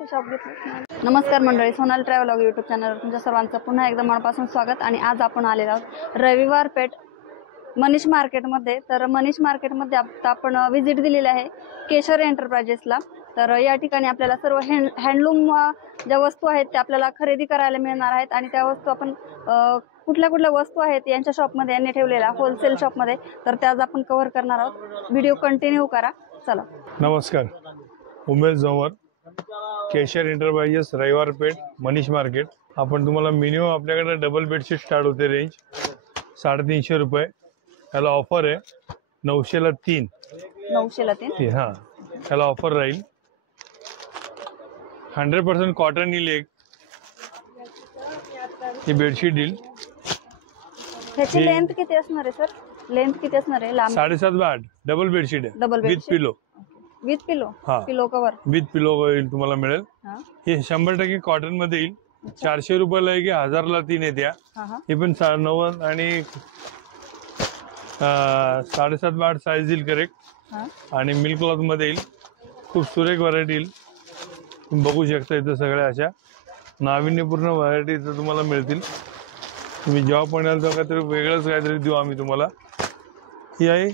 कोणतं शॉप घेतलं? नमस्कार मंडळी, सोनाली ट्रॅव्हल ब्लॉग यूट्यूब चॅनलवर तुमच्या सर्वांचं पुन्हा एकदा मनापासून स्वागत। आणि आज आपण आलेलो आहोत रविवार पेठ मनीष मार्केटमध्ये। तर मनीष मार्केटमध्ये आपण व्हिजिट दिलेली आहे केशर एंटरप्राइजेसला। तर या ठिकाणी आपल्याला सर्व हँडलूम ज्या वस्तू आहेत त्या आपल्याला खरेदी करायला मिळणार आहेत। आणि त्या वस्तू आपण कुठल्या वस्तू आहेत यांच्या शॉपमध्ये यांनी ठेवलेल्या होलसेल शॉपमध्ये, तर त्याच आपण कव्हर करणार आहोत। व्हिडिओ कंटिन्यू करा, चला। नमस्कार, उमेश जोवर, केशर एंटरप्राइजेस, रविवार पेठ, मनीष मार्केट। आपण तुम्हाला मिनिमम आपल्याकडे डबल बेडशीट स्टार्ट होते रेंज 350 रुपये। याला ऑफर आहे 900 ला 3। 900 ला 3? हां, याला ऑफर राहील। 100% कॉटन येईल। एक ही बेडशीट येईल। ह्याची लेंथ किती असणार आहे सर? लेंथ किती असणार आहे? लांब 7.5 बाय 8 डबल बेडशीट आहे, डबल विथ पिलो। विथ पिलो? हां, पिलो कव्हर विथ पिलो येईल तुम्हाला मिळेल। हे 100% कॉटन मध्ये येईल। 400 रुपयाला आहे की 1000 ला 3 येत्या। हे पण 90 आणि 7.5 बाय 8 साईज येईल करेक्ट। आणि मिल्क क्लॉथ मध्ये येईल। खूप सुरेख व्हरायटी येईल, तुम्ही बघू शकता। इथं सगळ्या अशा नाविन्यपूर्ण व्हरायटी इथं तुम्हाला मिळतील। तुम्ही जेव्हा पण याल तेव्हा काहीतरी वेगळंच काहीतरी देऊ आम्ही तुम्हाला। ही आहे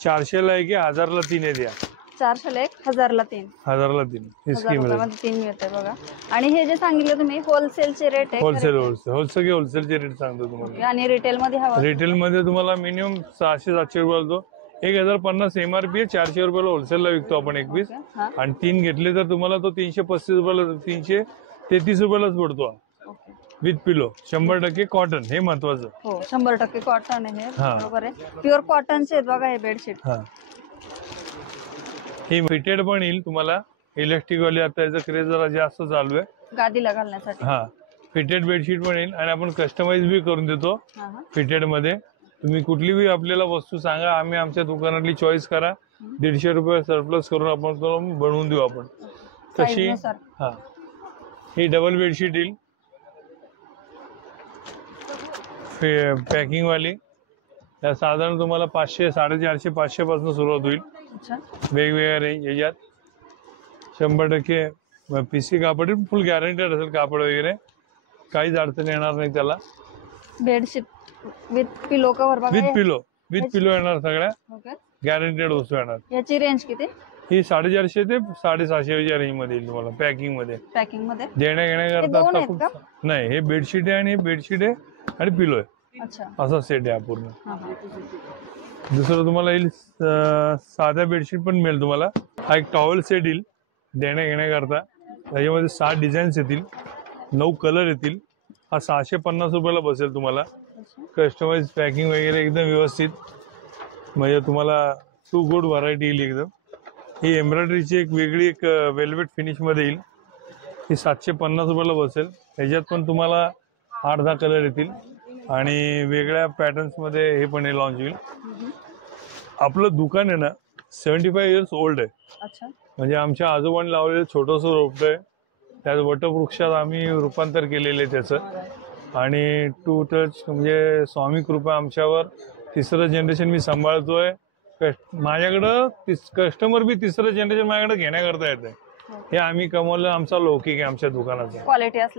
400 ला आहे की 1000 ला 3 येत्या। 400 ला 1, 1000 ला 3। 1000 ला 3 ही स्कीम आहे। 3 मिळते बघा। आणि हे जे सांगितलं तुम्ही होलसेलचे रेट आहे? होलसेलचे रेट सांगतो तुम्हाला। आणि रिटेल मध्ये हवा? रिटेल मध्ये तुम्हाला मिनिमम 600-700 रुपयाला तो 1050 MRP आहे। 400 रुपयाला होलसेलला विकतो आपण एक पीस। आणि 3 घेतले तर तुम्हाला तो 335 रुपयाला 333 रुपयालाच पडतो विथ पिलो। 100% कॉटन, हे महत्वाचं। हो, 100% कॉटन आहे, बरोबर आहे। प्युअर कॉटनचे आहेत बघा हे बेडशीट। हे फिटेड पण येईल तुम्हाला, इलेक्ट्रिक वाली। आता याचा क्रेज जरा जास्त चालू आहे गादीला घालण्यासाठी। फिटेड बेडशीट पण येईल। आणि आपण कस्टमाइज बी करून देतो फिटेड मध्ये। तुम्ही कुठली बी आपल्याला वस्तू सांगा, आम्ही आमच्या दुकानातली चॉईस करा, 150 रुपये सरप्लस करून आपण बनवून देऊ आपण तशी। ही डबल बेडशीट येईल पॅकिंग वाली। या साधारण तुम्हाला 500, 450, 500 पासून सुरुवात होईल। वेगवेगळ्या रेंज याच्यात। 100% पीसी कापड, फुल गॅरंटेड असेल कापड वगैरे, काहीच अडचण येणार नाही त्याला। बेडशीट विथ पिलो कव्हर बघा, विथ पिलो येणार, सगळ्या गॅरंटेड वस्तू येणार। याची रेंज किती? ही 450 ते 750 च्या रेंज मध्ये येईल तुम्हाला पॅकिंग मध्ये। देण्या घेण्याकरता नाही, हे बेडशीट आहे आणि बेडशीट आहे आणि पिलो आहे, असा सेट आहे पूर्ण। दुसरं तुम्हाला येईल साध्या बेडशीट पण मिळेल तुम्हाला। हा एक टॉवेल सेट येईल देण्या घेण्याकरता। त्याच्यामध्ये 7 डिझाईन्स येतील, 9 कलर येतील। हा 650 रुपयाला बसेल तुम्हाला। कस्टमाइज पॅकिंग वगैरे एकदम व्यवस्थित, म्हणजे तुम्हाला टू गुड व्हरायटी येईल एकदम। ही एम्ब्रॉयडरीची एक वेगळी एक वेल्वेट फिनिश मध्ये येईल। ही 750 रुपयाला बसेल। ह्याच्यात पण तुम्हाला 8-10 कलर येतील आणि वेगळ्या पॅटर्न्स मध्ये हे पण लॉन्च होईल। आपलं दुकान आहे ना 75 इयर्स ओल्ड आहे। म्हणजे आमच्या आजोबांनी लावलेलं छोटंसं रोपट आहे, त्यात वटवृक्षात आम्ही रूपांतर केलेलं आहे त्याचं। आणि टू टच म्हणजे स्वामी कृपा आमच्यावर। 3रं जनरेशन मी सांभाळतोय। माझ्याकडं कस्टमर बी 3रं जनरेशन माझ्याकडे घेण्याकरता येते। हे आम्ही कमवलं, आमचा लौकिक आहे आमच्या दुकानाचा,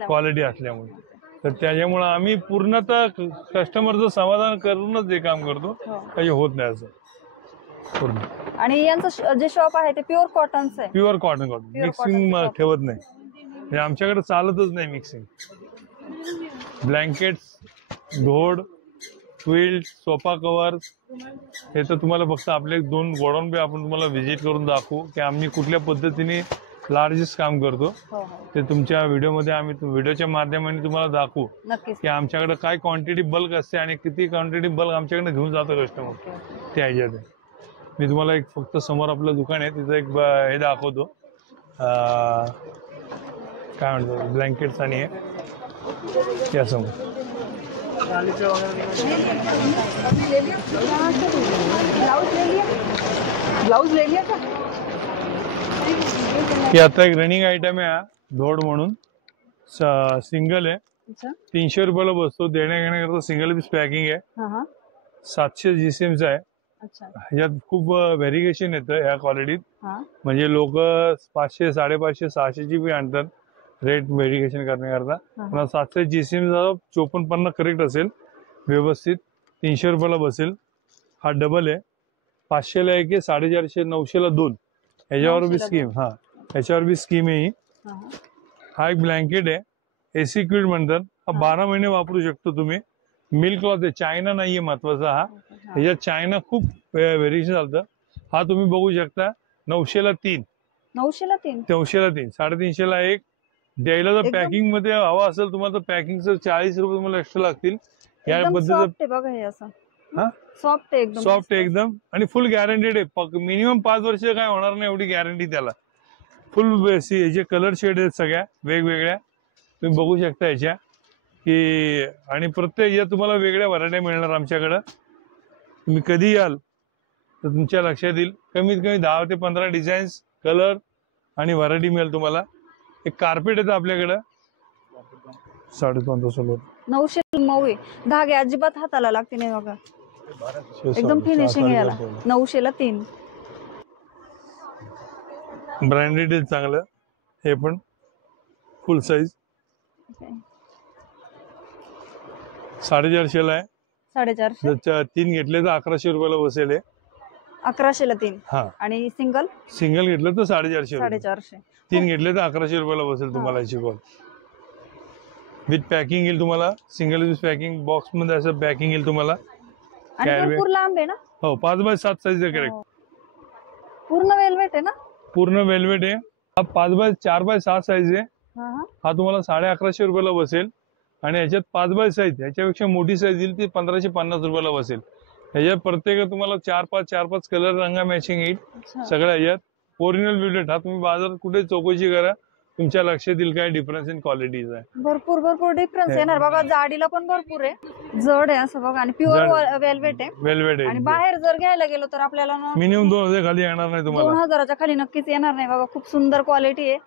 क्वालिटी असल्यामुळे। तर त्याच्यामुळे आम्ही पूर्णतः कस्टमरचं समाधान करूनच हे काम करतो, काही होत नाही असं पूर्ण। आणि यांचं जे शॉप आहे ते प्युअर कॉटनचं आहे? प्युअर कॉटन, मिक्सिंग ठेवत नाही, म्हणजे आमच्याकडे चालतच नाही मिक्सिंग। ब्लँकेट्स, धोड, क्विल्ट, सोफा कव्हर, हे तर तुम्हाला फक्त आपले 2 गोडाऊन बी आपण तुम्हाला व्हिजिट करून दाखवू की आम्ही कुठल्या पद्धतीने लार्जेस्ट काम करतो। ते तुमच्या व्हिडिओमध्ये आम्ही व्हिडिओच्या माध्यमाने तुम्हाला दाखवू की आमच्याकडे काय क्वांटिटी बल्क असते आणि किती क्वांटिटी बल्क आमच्याकडे घेऊन जातो कस्टमर, ते ह्याच्यात। मी तुम्हाला एक फक्त समोर आपलं दुकान आहे तिथं एक हे दाखवतो, काय म्हणतो, ब्लँकेट्स आणि हे या समोर। ब्लाउज ले लिया का? ही आता एक रनिंग आयटम आहे, हा धोड म्हणून सिंगल आहे। 300 रुपयाला बसतो। देण्या घेण्याकरता सिंगल पीस पॅकिंग आहे। 700 GCMचा आहे। अच्छा. ह्याच्यात खूप व्हेरिएशन येतं ह्या क्वालिटीत. हा. म्हणजे लोक 500, 550, 600ची बी आणतात रेट व्हेरिएशन करण्याकरता. पण 700 GCM 54-50 करेक्ट असेल व्यवस्थित 300 रुपयाला बसेल. हा डबल आहे. 500ला एक आहे, 450, 900ला 2. ह्याच्यावर बी स्कीम. हा, ह्याच्यावर बी स्कीम आहे ही. हा एक ब्लँकेट आहे, एसी क्विड म्हणतात. हा 12 महिने वापरू शकतो तुम्ही. मिल्क क्लॉथ आहे, चायना नाहीये महत्वाचा. हा ह्याच्यात चायना खूप व्हेरिएशन चालतं. हा तुम्ही बघू शकता 900ला 3. 900ला 3. 900ला 3, 350ला 1. द्यायला जर पॅकिंग मध्ये हवा असेल तुम्हाला तर पॅकिंगचं 40 रुपये तुम्हाला एक्स्ट्रा लागतील. या पद्धतीचं बघा हे असं. हा, सॉफ्ट आहे एकदम. सॉफ्ट आहे एकदम आणि फुल गॅरंटेड आहे. मिनिमम 5 वर्ष काय होणार नाही एवढी गॅरंटी त्याला. फुल याचे कलर शेड आहेत सगळ्या वेगवेगळ्या, तुम्ही बघू शकता याच्या की. आणि प्रत्येक या तुम्हाला वेगळ्या व्हरायट्या मिळणार आमच्याकडं. तुम्ही कधी याल तर तुमच्या लक्षात येईल. कमीत कमी 10 ते 15 डिझाईन्स, कलर आणि व्हरायटी मिळेल तुम्हाला. एक कार्पेट येतं आपल्याकडं 1550. 900 मऊ आहे. धागे अजिबात हाताला लागते नाही बघा. एकदम फिनिशिंग आहे याला. 900ला 3. ब्रँडेड आहे चांगलं. हे पण फुल साईज 450ला आहे. 450. जर 3 घेतले तर 1100 रुपयाला बसेल. 1100ला 3. हा, आणि सिंगल घेतलं तर 450. 450. 3 घेतले तर 1100 रुपयाला बसेल तुम्हाला याची कॉल. विथ पॅकिंग येईल तुम्हाला. सिंगल यूज पॅकिंग बॉक्स मध्ये असं पॅकिंग येईल तुम्हाला. भरपूर लांब आहे ना. हो, 5x7 साईज आहे करेक्ट. पूर्ण वेलवेट आहे ना. पूर्ण वेलवेट आहे. हा 5x4x7 साईज आहे. हा तुम्हाला 1150 रुपयाला बसेल. आणि ह्याच्यात 5x साईज, ह्याच्यापेक्षा मोठी साईज येईल ती 1550 रुपयाला बसेल. ह्याच्यात प्रत्येक तुम्हाला 4-5 कलर रंगा मॅचिंग येईल सगळ्या ह्याच्यात. Original velvet. हा तुम्ही बाजारात कुठे चौकशी करा, तुमच्या लक्षात येईल काय डिफरन्स इन क्वालिटीज आहे. भरपूर डिफरन्स येणार बघा. जाडीला पण भरपूर आहे. जड आहे असं बघा. आणि प्युअर वेलवेट आहे. वेलवेट आहे. आणि बाहेर जर घ्यायला गेलो तर आपल्याला मिनिमम 2000 खाली येणार नाही तुम्हाला. 2000च्या खाली नक्कीच येणार नाही बघा. खूप सुंदर क्वालिटी आहे.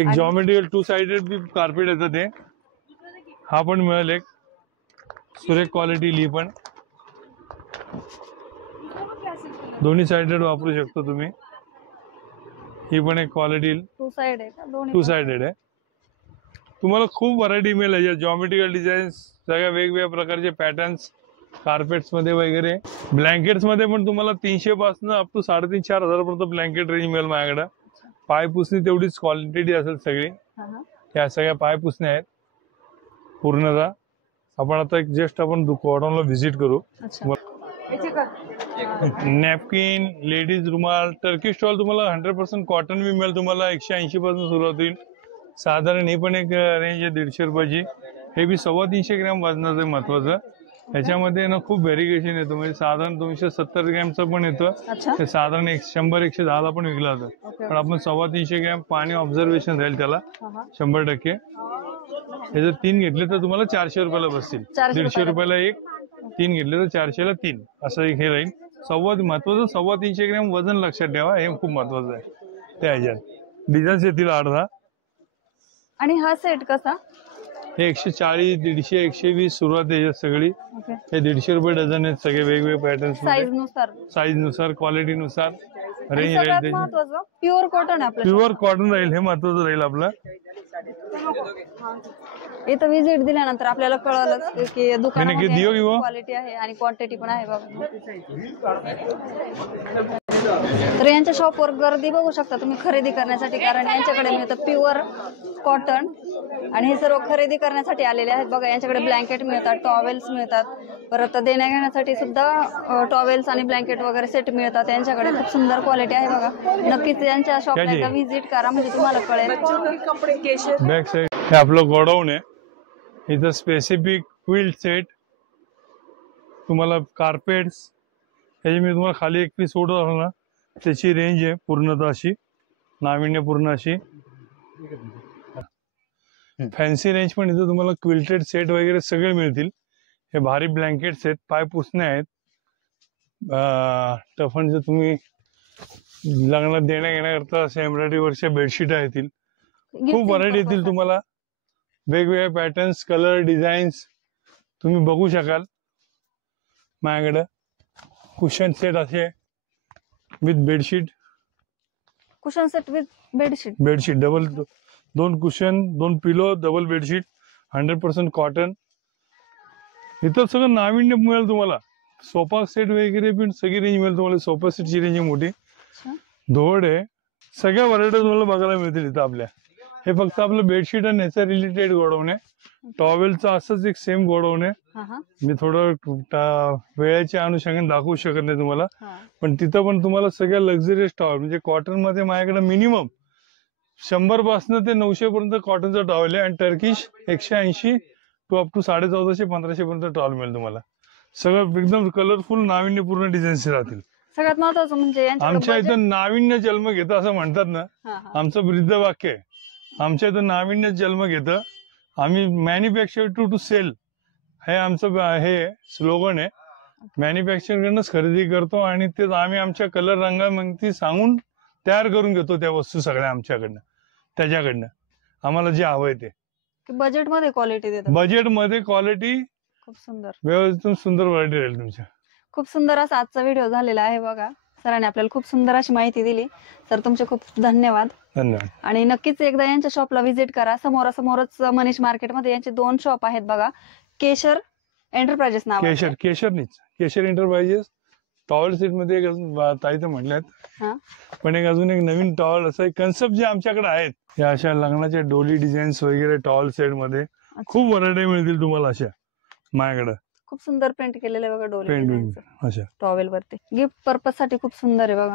एक जॉमेट्रिकल 2 साइडेड बी कार्पेट येतं ते. हा पण मिळेल. एक सुरेख क्वालिटी ली पण. दोन्ही साइडेड वापरू शकतो तुम्ही. ही पण एक क्वालिटी 2 साइड आहे का. 2 साइडेड आहे. तुम्हाला खूप व्हरायटी मिळेल याच्यात. जॉमेट्रिकल डिझाईन्स, सगळ्या वेगवेगळ्या प्रकारचे पॅटर्न्स कार्पेट्स मध्ये वगैरे. ब्लँकेट्स मध्ये पण तुम्हाला 300 पासून अप टू 3,500-4,000 पर्यंत ब्लँकेट रेंज मिळेल माझ्याकडे. पायपुसणी तेवढीच क्वालिटी असेल सगळी. या सगळ्या पायपुसण्या आहेत पूर्णतः. आपण आता एक जस्ट आपण गोडाऊनला व्हिजिट करू. नॅपकिन, लेडीज रुमाल, टर्की स्टॉल तुम्हाला 100% कॉटन बी मिळेल तुम्हाला. 180 पासून सुरुवात होईल. साधारण ही पण एक रेंज आहे 150 रुपयाची. हे बी 350 ग्रॅम वजनाचं आहे महत्वाचं. ह्याच्यामध्ये ना खूप व्हेरिएशन येतं. म्हणजे साधारण 270 ग्रॅमचं पण येतं. ते साधारण 100-110ला पण विकलं जातं. पण आपण 350 ग्रॅम पाणी ऑब्झर्वेशन राहील त्याला 100%. हे जर 3 घेतले तर तुम्हाला 400 रुपयाला बसतील. 150 रुपयाला एक. 3 घेतले तर 400ला 3 असं एक हे राहील. महत्वाचं 350 ग्रॅम वजन लक्षात ठेवा. हे खूप महत्वाचं आहे. त्या ह्याच्यात डिझाईन्स येतील 8-10. आणि हा सेट कसा. हे 140, 150, 120 सुरुवात आहे सगळी. हे 150 रुपये डझन आहेत सगळे वेगवेगळे पॅटर्न्स. साईज नुसार क्वालिटी नुसार रेंज राहील. प्युअर कॉटन आहे. प्युअर कॉटन राहील. हे महत्वाचं राहील आपलं. इथं व्हिजिट दिल्यानंतर आपल्याला कळलं की दुकानामध्ये क्वालिटी आहे आणि क्वांटिटी पण आहे बघा. तर यांच्या शॉपवर गर्दी बघू शकता तुम्ही खरेदी करण्यासाठी. कारण यांच्याकडे मिळतं प्युअर कॉटन. आणि हे सर्व खरेदी करण्यासाठी आलेले आहेत बघा. यांच्याकडे ब्लँकेट मिळतात, टॉवेल्स मिळतात. परत देण्या घेण्यासाठी सुद्धा टॉवेल्स आणि ब्लँकेट वगैरे सेट मिळतात. यांच्याकडे खूप सुंदर क्वालिटी आहे बघा. नक्कीच यांच्या शॉपला एकदा व्हिजिट करा म्हणजे तुम्हाला कळेल. बॅक साइड हे आपलं गोडाऊन आहे. इथं स्पेसिफिक क्विल्ट सेट तुम्हाला, कार्पेट्स. ह्याची मी तुम्हाला खाली एक पीस सोडत ना, त्याची रेंज आहे पूर्णतः अशी नाविन्यपूर्ण अशी. फॅन्सी रेंज पण इथं तुम्हाला क्विल्टेड सेट वगैरे सगळे मिळतील. हे भारी ब्लँकेट्स आहेत, पाय पुसणे आहेत. टफनचे तुम्ही लग्नात देण्या घेण्याकरता असे एम्ब्रॉयडरी वर्कच्या बेडशीट येतील. खूप व्हरायटी येतील तुम्हाला. वेगवेगळे पॅटर्न्स, कलर, डिझाईन्स तुम्ही बघू शकाल माझ्याकडे. कुशन सेट असे with bedsheet. Cushion set with bedsheet. Bedsheet double, 2 cushion, 2 pillow, double bedsheet, 100% cotton. इथं सगळं नाविन्य मिळेल तुम्हाला. सोफा सेट वगैरे पण सगळी रेंज मिळेल तुम्हाला. सोफा सेटची रेंज मोठी. धोड आहे. सगळ्या व्हरायटी तुम्हाला बघायला मिळतील इथं आपल्या. हे फक्त आपलं बेडशीट आणि ह्याचा रिलेटेड गोडाऊन आहे. टॉवेलचं असंच एक सेम गोडाऊन आहे. मी थोडं वेळेच्या अनुषंगाने दाखवू शकत नाही तुम्हाला, पण तिथं पण तुम्हाला सगळ्या लक्झरियस टॉवेल म्हणजे कॉटन मध्ये माझ्याकडे मिनिमम 100 पासून ते 900 पर्यंत कॉटनचा टॉवेल आहे. आणि टर्किश 180 टू अप टू 1450-1500 पर्यंत टॉवेल मिळेल तुम्हाला. सगळं एकदम कलरफुल नाविन्यपूर्ण डिझाईन्स राहतील. सगळ्यात महत्वाचं म्हणजे आमच्या इथं नाविन्य जन्म घेतं असं म्हणतात ना, आमचं ब्रीद वाक्य आहे. आमच्या इथं नाविन्य जन्म घेतं. आम्ही मॅन्युफॅक्चर टू सेल हे आमचं हे स्लोगन आहे. मॅन्युफॅक्चर कडनंच खरेदी करतो आणि तेच आम्ही आमच्या कलर रंगामध्ये सांगून तयार करून घेतो त्या वस्तू सगळ्या आमच्याकडनं, त्याच्याकडनं आम्हाला जे हवंय ते. बजेट मध्ये क्वालिटी देतात. बजेट मध्ये क्वालिटी खूप सुंदर, व्यवस्थित सुंदर व्हरायटी राहील तुमच्या. खूप सुंदर असा आजचा व्हिडिओ झालेला आहे बघा. सरांनी आपल्याला खूप सुंदर अशी माहिती दिली. सर तुमचे खूप धन्यवाद. धन्यवाद. आणि नक्कीच एकदा यांच्या शॉपला व्हिजिट करा. समोरासमोरच मनीष मार्केटमध्ये यांचे 2 शॉप आहेत बघा. केशर एंटरप्राइजेस नाव. केशर एंटरप्राइजेस. टॉवेल सेट मध्ये एक अजून ताई तर म्हटल्यात, पण एक अजून एक नवीन टॉवेल असं एक कन्सेप्ट जे आमच्याकडे आहेत, या अशा लग्नाच्या डोली डिझाईन्स वगैरे टॉवेल सेट मध्ये खूप व्हरायटी मिळतील तुम्हाला अशा माझ्याकडे. खूप सुंदर प्रिंट केलेलं आहे बघा डोली अशा टॉवेल वरती. गिफ्ट पर्पज साठी खूप सुंदर आहे बघा.